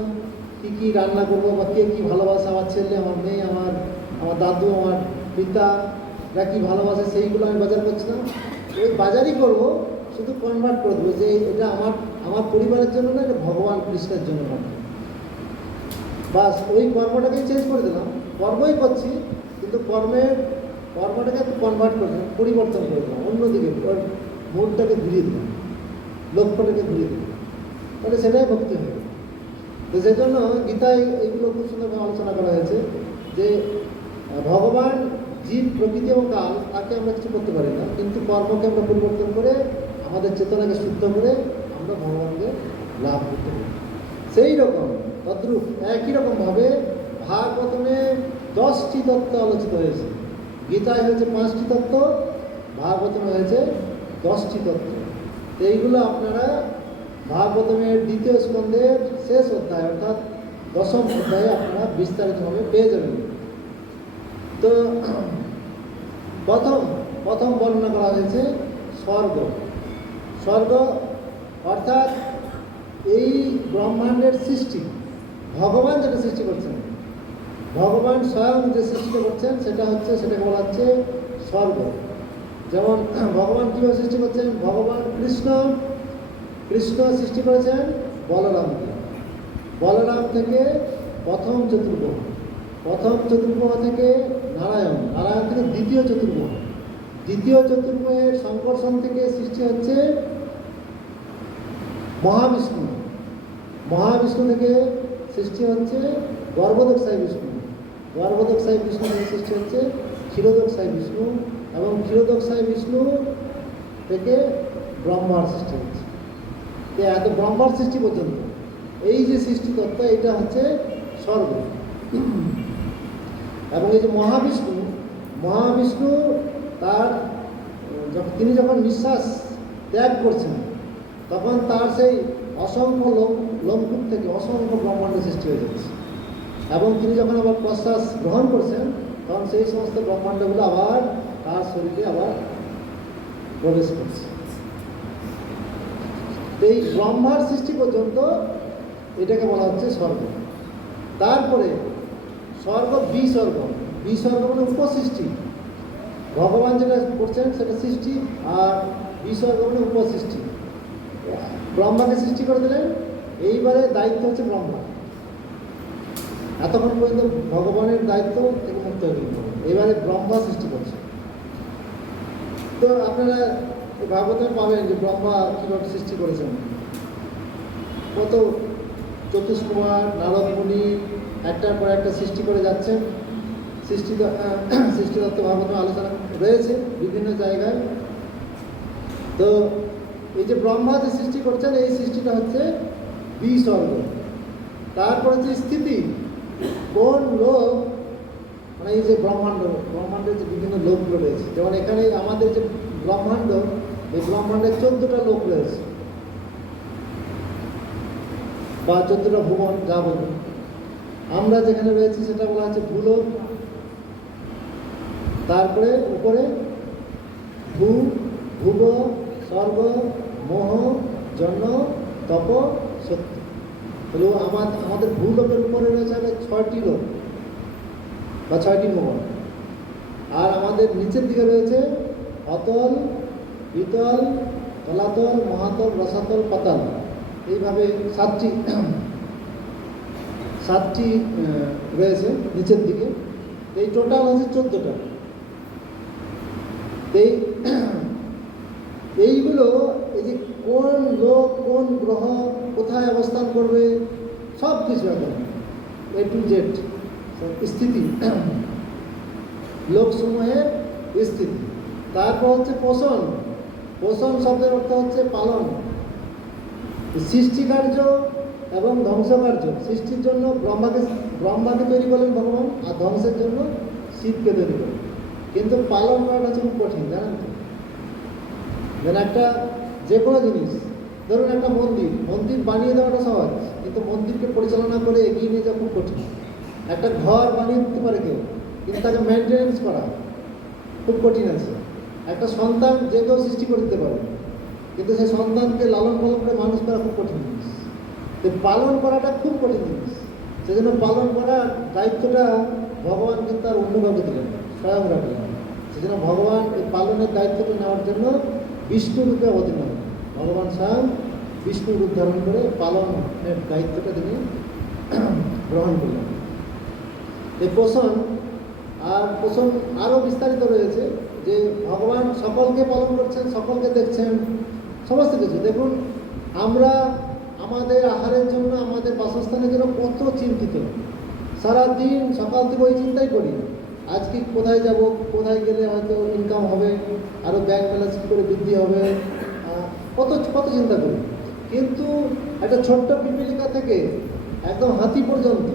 কি কি রান্না করবো, বা কে কী ভালোবাসে, আমার ছেলে, আমার মেয়ে, আমার দাদু, আমার পিতারা কী ভালোবাসে, সেইগুলো আমি বাজার করছিলাম। ওই বাজারই করব, শুধু কনভার্ট করে দেবো যে এটা আমার পরিবারের জন্য না, এটা ভগবান কৃষ্ণের জন্য মাত্র। বাস ওই কর্মটাকেই চেঞ্জ করে দিলাম। কর্মই করছি, কিন্তু কর্মটাকে একটু কনভার্ট করে দিলাম, পরিবর্তন করে দিলাম, অন্যদিকে মুডটাকে ঘুরিয়ে দিলাম, লক্ষ্যটাকে ঘুরিয়ে দিলাম, তাহলে সেটাই ভক্তি হবে। তো সেই জন্য গীতায় এইগুলো খুব সুন্দরভাবে আলোচনা করা হয়েছে যে ভগবান, জীব, প্রকৃতি এবং কাল, তাকে আমরা কিছু করতে পারি না, কিন্তু কর্মকে আমরা পরিবর্তন করে আমাদের চেতনাকে শুদ্ধ করে আমরা ভগবানকে লাভ করতে পারি। সেই রকম তদ্রূপ একই রকমভাবে ভাগবতমে 10টি তত্ত্ব আলোচিত হয়েছে। গীতায় হয়েছে 5টি তত্ত্ব, ভাগবতমে হয়েছে 10টি তত্ত্ব। তো এইগুলো আপনারা ভাগবতমের দ্বিতীয় স্কন্ধের শেষ অধ্যায় অর্থাৎ দশম অধ্যায়ে আপনারা বিস্তারিতভাবে পেয়ে যাবেন। তো প্রথম বর্ণনা করা হয়েছে স্বর্গ অর্থাৎ এই ব্রহ্মাণ্ডের সৃষ্টি, ভগবান যেটা সৃষ্টি করছেন, ভগবান স্বয়ং যে সৃষ্টি করছেন সেটাকে বলা হচ্ছে স্বর্গ। যেমন ভগবান কীভাবে সৃষ্টি করছেন? ভগবান কৃষ্ণ সৃষ্টি করেছেন বলরামকে। বলরাম থেকে প্রথম চতুর্গ্রহ থেকে নারায়ণ থেকে দ্বিতীয় চতুর্গ্রহের সংকর্ষণ থেকে সৃষ্টি হচ্ছে মহাবিষ্ণু থেকে সৃষ্টি হচ্ছে গর্ভদক্ষায় বিষ্ণু থেকে সৃষ্টি হচ্ছে ক্ষীরোদক্ষায় বিষ্ণু, এবং ক্ষীরোদক্ষায় বিষ্ণু থেকে ব্রহ্মার সৃষ্টি হচ্ছে। এত ব্রহ্মার সৃষ্টি পর্যন্ত এই যে সৃষ্টি তত্ত্ব, এটা হচ্ছে স্বর্গ। এবং এই যে মহাবিষ্ণু তিনি যখন নিঃশ্বাস ত্যাগ করছেন, তখন তার সেই অসংখ্য লোমকূপ থেকে অসংখ্য ব্রহ্মাণ্ড সৃষ্টি হয়ে যাচ্ছে। এবং তিনি যখন আবার প্রশ্বাস গ্রহণ করছেন, তখন সেই সমস্ত ব্রহ্মাণ্ডগুলো আবার তার শরীরে আবার প্রবেশ করছে। তো এই ব্রহ্মার সৃষ্টি পর্যন্ত এটাকে বলা হচ্ছে স্বর্গ। তারপরে স্বর্গ বিস্বর্গ, বিস্বর্গ মানে উপসৃষ্টি। ভগবান যেটা করছেন সেটা সৃষ্টি, আর বিস্বর্গ মানে উপসৃষ্টি। ব্রহ্মাকে সৃষ্টি করে দিলেন, এইবারে দায়িত্ব হচ্ছে ব্রহ্মা। এতক্ষণ পর্যন্ত ভগবানের দায়িত্ব থেকে মুক্ত হয়ে গেল, এবারে ব্রহ্মা সৃষ্টি করছে। তো আপনারা ভাগবতে পাবেন যে ব্রহ্মা কীভাবে সৃষ্টি করেছেন। কত চতুষ্কুমার নারদ মুনি একটার পর একটা সৃষ্টি করে যাচ্ছেন। সৃষ্টিতত্ত্ব ভাগবত আলোচনা রয়েছে বিভিন্ন জায়গায়। তো এই যে ব্রহ্মা যে সৃষ্টি করছেন, এই সৃষ্টিটা হচ্ছে বিস্বর্গ। তারপর হচ্ছে স্থিতি। কোন লোক, মানে এই যে ব্রহ্মাণ্ডের যে বিভিন্ন লোকগুলো রয়েছে, যেমন এখানে আমাদের যে ব্রহ্মাণ্ড, এই ব্রহ্মাণ্ডের 14টা লোক রয়েছে, বা 14টা ভুবন যা বলবো। আমরা যেখানে রয়েছি সেটা বলা হচ্ছে ভূলোক। তারপরে উপরে ভূ, ভুব, স্বর্গ, মোহ, জন্ম, তপ, শক্তি। তাহলে আমাদের ভূলোকের উপরে রয়েছে 6টি লোক বা 6টি ভুবন। আর আমাদের নিচের দিকে রয়েছে অতল, বিতল, তলাতল, মহাতল, রসাতল, পাতাল। এইভাবে 7টি রয়েছে নিচের দিকে। এই টোটাল হচ্ছে 14টা। এইগুলো, এই যে কোন লোক, কোন গ্রহ কোথায় অবস্থান করবে, সব কিছু এখন A to Z স্থিতি, লোকসমূহের স্থিতি। তারপর হচ্ছে পোষণ। পোষণ শব্দের অর্থ হচ্ছে পালন। সৃষ্টি কার্য এবং ধ্বংস কার্য। সৃষ্টির জন্য ব্রহ্মাকে তৈরি করলেন ভগবান, আর ধ্বংসের জন্য শিবকে তৈরি করলেন। কিন্তু পালন করাটা হচ্ছে খুব কঠিন, জানেন তো। যেন একটা যে কোনো জিনিস, ধরুন একটা মন্দির বানিয়ে দেওয়াটা সহজ, কিন্তু মন্দিরকে পরিচালনা করে এগিয়ে নিয়ে যাওয়া খুব কঠিন। একটা ঘর বানিয়ে দিতে পারে কেউ, কিন্তু তাকে মেনটেনেন্স করা খুব কঠিন আছে। একটা সন্তান যে কেউ সৃষ্টি করে দিতে পারে, কিন্তু সেই সন্তানকে লালন পালন করে মানুষ করা খুব কঠিন জিনিস। তো পালন করাটা খুব কঠিন জিনিস। সেজন্য পালন করার দায়িত্বটা ভগবান কিন্তু তার অন্য কাউকে দিলেন, স্বয়ং রাখলেন। সেজন্য ভগবান এই পালনের দায়িত্বটা নেওয়ার জন্য বিষ্ণু রূপে অবতীর্ণ হন। ভগবান স্বয়ং বিষ্ণু রূপ ধারণ করে পালনের দায়িত্বটা তিনি গ্রহণ করলেন। এই পোষণ আরও বিস্তারিত রয়েছে, যে ভগবান সকলকে পালন করছেন, সকলকে দেখছেন, সমস্ত কিছু। দেখুন, আমরা আমাদের আহারের জন্য, আমাদের বাসস্থানের জন্য কত চিন্তিত। সারাদিন সকাল থেকে ওই চিন্তাই করি, আজকে কোথায় যাব, কোথায় গেলে হয়তো ইনকাম হবে, আরও ব্যাংক ব্যালেন্স কী করে বৃদ্ধি হবে, কত চিন্তা করি। কিন্তু একটা ছোট্ট পিপীলিকা থেকে একদম হাতি পর্যন্ত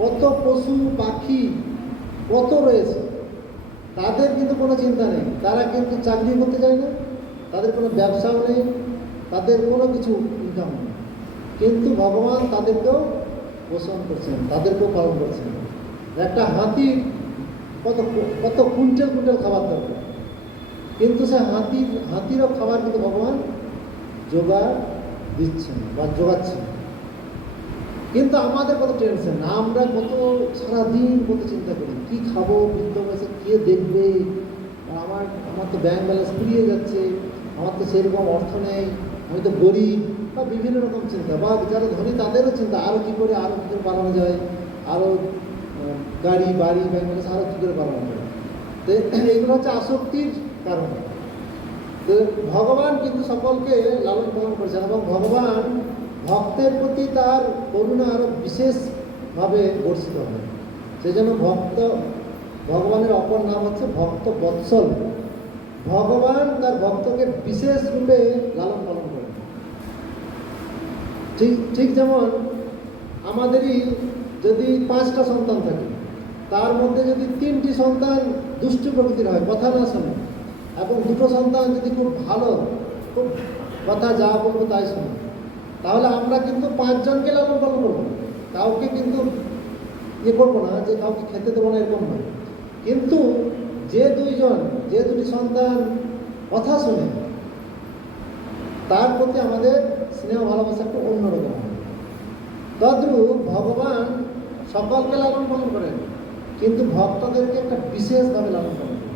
কত পশু পাখি কত রয়েছে, তাদের কিন্তু কোনো চিন্তা নেই। তারা কিন্তু চাকরি করতে চায় না, তাদের কোনো ব্যবসাও নেই, তাদের কোনো কিছু ইনকাম নেই। কিন্তু ভগবান তাদেরকেও পোষণ করছেন, তাদেরকেও পালন করছেন। একটা হাতির কত কুইন্টাল খাবার দরকার, কিন্তু সে হাতিরও খাবার কিন্তু ভগবান জোগাড় দিচ্ছেন বা জোগাচ্ছেন। কিন্তু আমাদের কত টেনশন, আমরা সারাদিন কত চিন্তা করি, কী খাবো, বৃদ্ধ বয়সে কে দেখবে, আমার তো ব্যাংক ব্যালেন্স ফুরিয়ে যাচ্ছে, আমার তো সেরকম অর্থ নেই, আমি তো গরিব, বা বিভিন্ন রকম চিন্তা। বা যারা ধনী তাদেরও চিন্তা, আরও কী করে বাড়ানো যায়, আরও গাড়ি বাড়ি ব্যাংক ব্যালেন্স আরও কী করে বাড়ানো যায়। তো এইগুলো হচ্ছে আসক্তির কারণ। তো ভগবান কিন্তু সকলকে লালন পালন করেছেন, এবং ভগবান ভক্তের প্রতি তার করুণা আরও বিশেষভাবে বর্ষিত হয়। সেজন্য ভগবানের অপর নাম হচ্ছে ভক্ত বৎসল। ভগবান তার ভক্তকে বিশেষ রূপে লালন পালন করেন। ঠিক যেমন আমাদেরই যদি 5টা সন্তান থাকে, তার মধ্যে যদি 3টি সন্তান দুষ্টু প্রকৃতির হয়, কথা না শোনে, এবং 2টো সন্তান যদি খুব ভালো, খুব কথা যা বলবো তাই শোনে, তাহলে আমরা কিন্তু 5 জনকে লালন পালন করবো। কাউকে কিন্তু করবো না যে কাউকে খেতে দেবো না, এরকম নয়। কিন্তু যে 2টি সন্তান কথা শুনে তার প্রতি আমাদের স্নেহ ভালোবাসা একটু অন্যরকম হয়। তদ্রূপ ভগবান সকলকে লালন পালন করেন, কিন্তু ভক্তদেরকে একটা বিশেষভাবে লালন পালন করেন।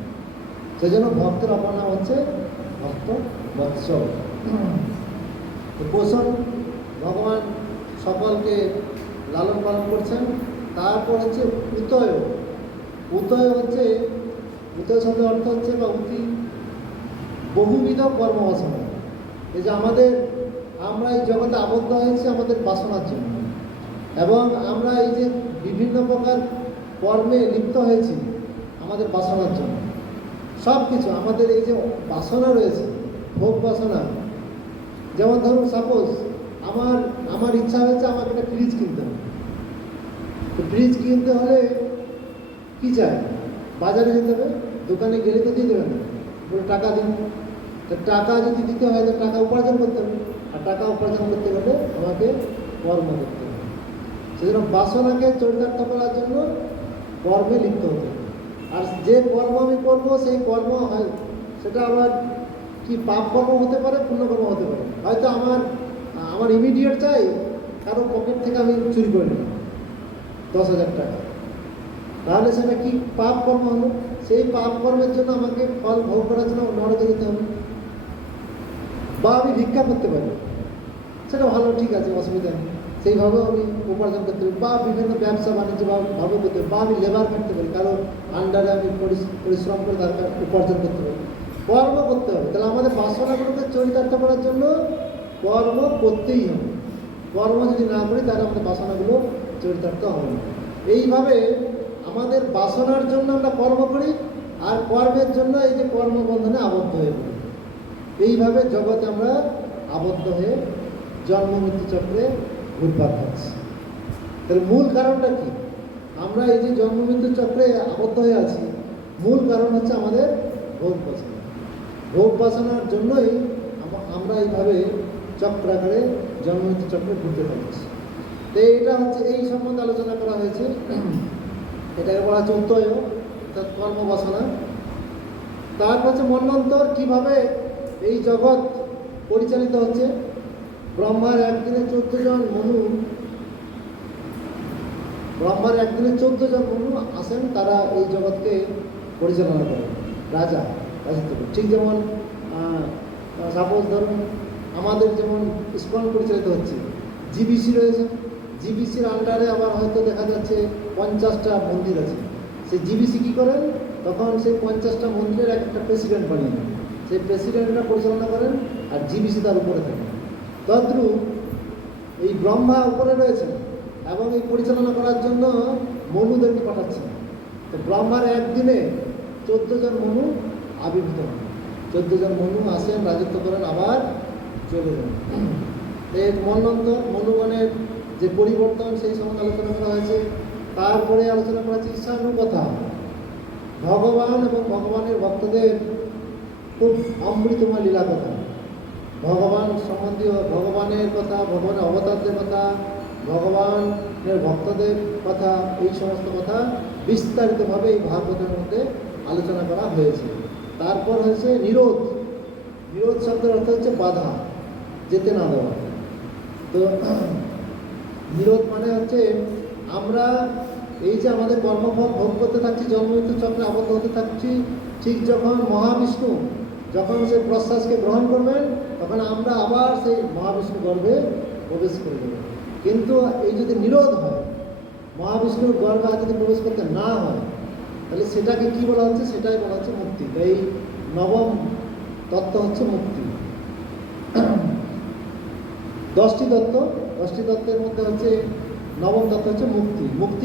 সেই জন্য ভক্তের অপর নাম হচ্ছে ভক্ত বৎসল। পোষণ ভগবান সকলকে লালন পালন করছেন। তারপর হচ্ছে উতয়। উতয় হচ্ছে, উতয় শব্দের অর্থ হচ্ছে বা উতি বহুবিধ কর্মবাসনা। এই যে আমরা এই জগতে আবদ্ধ হয়েছি আমাদের বাসনার জন্য, এবং আমরা এই যে বিভিন্ন প্রকার কর্মে লিপ্ত হয়েছি আমাদের বাসনার জন্য। সব কিছু আমাদের এই যে বাসনা রয়েছে, ভোগ বাসনা, যেমন ধরুন সাপোজ আমার ইচ্ছা হয়েছে আমাকে একটা ফ্রিজ কিনতে হবে। তো ফ্রিজ কিনতে হলে কি চাই? বাজারে যেতে হবে, দোকানে গেলে তো দিয়ে দেবে না, পুরো টাকা দিন। তো টাকা যদি দিতে হয় তো টাকা উপার্জন করতে হবে, আর টাকা উপার্জন করতে গেলে আমাকে কর্ম করতে হবে। সেজন্য বাসনাকে চরিতার্থ করার জন্য কর্মে লিপ্ত হতে হবে। আর যে কর্ম আমি করবো সেই কর্ম হয় সেটা আবার কি পাপ কর্ম হতে পারে, পুণ্যকর্ম হতে পারে। হয়তো আমার ইমিডিয়েট চাই, কারো পকেট থেকে আমি চুরি করে নিলাম 10,000 টাকা, তাহলে সেটা কি পাপ কর্ম হলো। সেই পাপ কর্মের জন্য আমাকে ফল ভোগ করার জন্য নরকে যেতে হবে। বা আমি ভিক্ষা করতে পারি, সেটা ভালো, ঠিক আছে, অসুবিধা নেই, সেইভাবেও আমি উপার্জন করতে পারি। বা বিভিন্ন ব্যবসা বাণিজ্য ভাবে করতে পারি, বা আমি লেবার করতে পারি, কারো আন্ডারে আমি পরিশ্রম করে তার উপার্জন করতে পারি। কর্ম করতে হবে। তাহলে আমাদের বাসনাগুলোকে চরিতার্থ করার জন্য কর্ম করতেই হবে। কর্ম যদি না করি তাহলে আমাদের বাসনাগুলো চরিতার্থ হবে না। এইভাবে আমাদের বাসনার জন্য আমরা কর্ম করি, আর কর্মের জন্য এই যে কর্মবন্ধনে আবদ্ধ হয়ে পড়ি। এইভাবে জগতে আমরা আবদ্ধ হয়ে জন্ম মৃত্যু চক্রে ঘুরপাক খাচ্ছি। তাহলে মূল কারণটা কি? আমরা এই যে জন্ম মৃত্যু চক্রে আবদ্ধ হয়ে আছি, মূল কারণ হচ্ছে আমাদের ভোগ বাসনা। ভোগ বাসনার জন্যই আমরা এইভাবে চক্রাকারে জন্ম মৃত্যু চক্রে ঘুরতে থাকছি। তো এটা হচ্ছে এই সম্বন্ধে আলোচনা করা হয়েছে। এটাকে বলা হচ্ছে উত্তয়, অর্থাৎ কর্মবাসনা। তারপর হচ্ছে মন্বন্তর, কিভাবে এই জগৎ পরিচালিত হচ্ছে। ব্রহ্মার একদিনে 14 জন মনু, ব্রহ্মার একদিনে 14 জন মনু আসেন, তারা এই জগৎকে পরিচালনা করেন, রাজা রাজত্ব করেন। ঠিক যেমন সাপোজ ধরুন আমাদের যেমন ইসকন পরিচালিত হচ্ছে, জিবিসি রয়েছে, জিবিসির আন্ডারে আবার হয়তো দেখা যাচ্ছে 50টা মন্দির আছে। সেই জিবিসি কী করেন, তখন সেই 50টা মন্দিরের একটা প্রেসিডেন্ট বানিয়ে নেন। সেই প্রেসিডেন্টরা পরিচালনা করেন, আর জিবিসি তার উপরে থাকেন। তদ্রূপ এই ব্রহ্মা উপরে রয়েছেন, এবং এই পরিচালনা করার জন্য মনুদেরকে পাঠাচ্ছেন। তো ব্রহ্মার একদিনে 14 জন মনু আবির্ভূত হন। 14 জন মনু আসেন, রাজত্ব করেন, আবার চলে যান। এই মন্বন্তর, মনুগণের যে পরিবর্তন, সেই সম্বন্ধে আলোচনা করা হয়েছে। তারপরে আলোচনা করা হয়েছে ঈশানুকথা। ভগবান এবং ভগবানের ভক্তদের খুব অমৃতময় লীলা কথা, ভগবান সম্বন্ধীয়, ভগবানের কথা, ভগবানের অবতারদের কথা, ভগবানের ভক্তদের কথা, এই সমস্ত কথা বিস্তারিতভাবে এই ভাগবতের মধ্যে আলোচনা করা হয়েছে। তারপর হয়েছে নিরোধ। নিরোধ শব্দের অর্থ হচ্ছে বাধা, যেতে না দেওয়া। তো নিরোধ মানে হচ্ছে আমরা এই যে আমাদের কর্মফল ভোগ করতে থাকছি, জন্মমৃত্যু চক্রে আবদ্ধ হতে থাকছি, ঠিক যখন মহাবিষ্ণু যখন সেই প্রশ্বাসকে গ্রহণ করবেন, তখন আমরা আবার সেই মহাবিষ্ণু গর্ভে প্রবেশ করে দেব। কিন্তু এই যদি নিরোধ হয়, মহাবিষ্ণুর গর্ভে যদি প্রবেশ করতে না হয়, তাহলে সেটাকে কি বলা হচ্ছে? সেটাই বলা হচ্ছে মুক্তি। তাই নবম তত্ত্ব হচ্ছে মুক্তি। 10টি তত্ত্ব, 10টি তত্ত্বের মধ্যে হচ্ছে নবম তত্ত্ব হচ্ছে মুক্তি। মুক্তি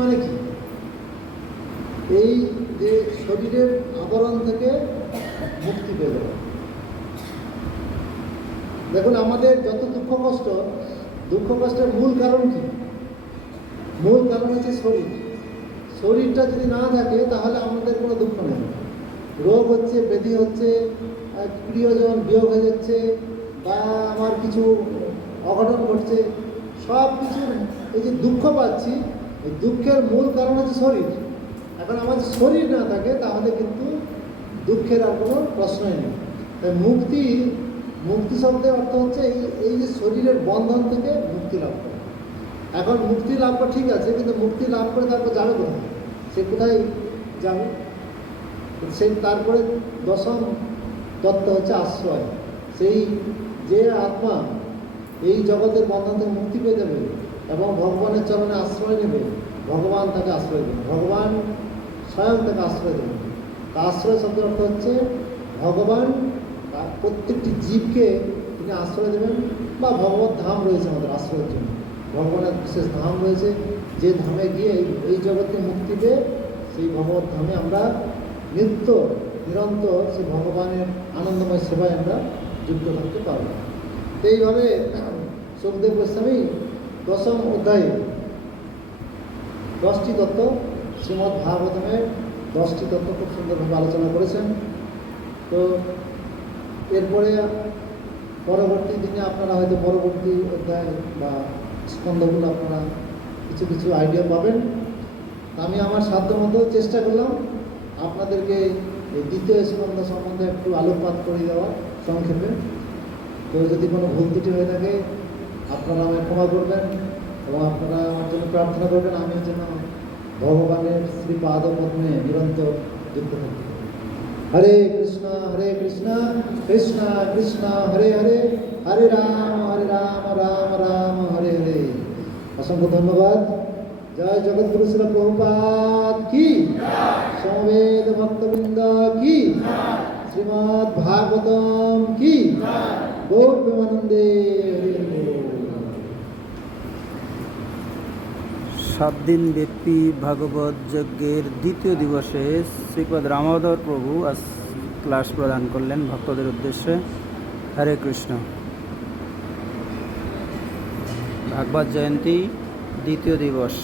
মানে কি? এই যে শরীরের আবরণ থেকে মুক্তি পেয়ে যাবে। দেখুন আমাদের যত দুঃখ কষ্টের মূল কারণ কি? মূল কারণ হচ্ছে শরীর। শরীরটা যদি না থাকে তাহলে আমাদের কোনো দুঃখ নেই। রোগ হচ্ছে, ব্যাধি হচ্ছে, প্রিয়জন বিয়োগ হয়ে যাচ্ছে, বা আমার কিছু অঘটন ঘটছে, সব কিছুর এই যে দুঃখ পাচ্ছি, এই দুঃখের মূল কারণ হচ্ছে শরীর। এখন আমাদের শরীর না থাকে তাহলে কিন্তু দুঃখের আর কোনো প্রশ্নই নেই। তাই মুক্তি, মুক্তি শব্দের অর্থ হচ্ছে এই যে শরীরের বন্ধন থেকে মুক্তি লাভ করা। এখন মুক্তি লাভ করা ঠিক আছে, কিন্তু মুক্তি লাভ করে তারপর যাবে কোথায়? সে কোথায় যাবে? সেই তারপরে দশম তত্ত্ব হচ্ছে আশ্রয়। সেই যে আত্মা এই জগতের বন্ধন থেকে মুক্তি পেয়ে যাবে এবং ভগবানের চরণে আশ্রয় নেবে, ভগবান তাকে আশ্রয় দেবে, ভগবান স্বয়ং তাকে আশ্রয় দেবে। তা আশ্রয় শব্দের অর্থ হচ্ছে ভগবান প্রত্যেকটি জীবকে তিনি আশ্রয় দেবেন, বা ভগবত ধাম রয়েছে আমাদের আশ্রয়ের জন্য। ভগবানের বিশেষ ধাম রয়েছে, যে ধামে গিয়ে এই জগতে মুক্তি পেয়ে সেই ভগবত ধামে আমরা নিত্য নিরন্তর সেই ভগবানের আনন্দময় সেবায় আমরা যুক্ত থাকতে পারব। তো এইভাবে সুখদেব গোস্বামী দশম অধ্যায়ে 10টি তত্ত্ব, শ্রীমদ্ ভাগবতমের 10টি তত্ত্ব খুব সুন্দরভাবে আলোচনা করেছেন। তো এরপরে পরবর্তী দিনে আপনারা হয়তো পরবর্তী অধ্যায় বা স্কন্ধগুলো আপনারা কিছু কিছু আইডিয়া পাবেন। আমি আমার সাধ্যমতো চেষ্টা করলাম আপনাদেরকে এই দ্বিতীয় স্কন্ধ সম্বন্ধে একটু আলোকপাত করে দেওয়া সংক্ষেপে। তো যদি কোনো ভুল ত্রুটি হয়ে থাকে আপনারা আমায় ক্ষমা করবেন এবং আপনারা আমার জন্য প্রার্থনা করবেন, আমি যেন ভগবানের শ্রীপাদ পদ্মে নিরন্তর যুক্ত থাকি। হরে কৃষ্ণ কৃষ্ণ কৃষ্ণ হরে হরে, হরে রাম রাম রাম হরে হরে। অসংখ্য ধন্যবাদ। জয় জগৎগুরু শ্রী প্রভুপাদ কি, সমবেত ভক্তবৃন্দ কি, শ্রীমদ্ ভাগবতম কি, গৌর প্রেমানন্দে হরি হরি। 7 দিন ব্যাপী ভাগবত যজ্ঞের দ্বিতীয় দিবসে শ্রীপদ রামোদর প্রভু আজ ক্লাস প্রদান করলেন ভক্তদের উদ্দেশ্যে। হরে কৃষ্ণ। ভাগবত জয়ন্তী দ্বিতীয় দিবস।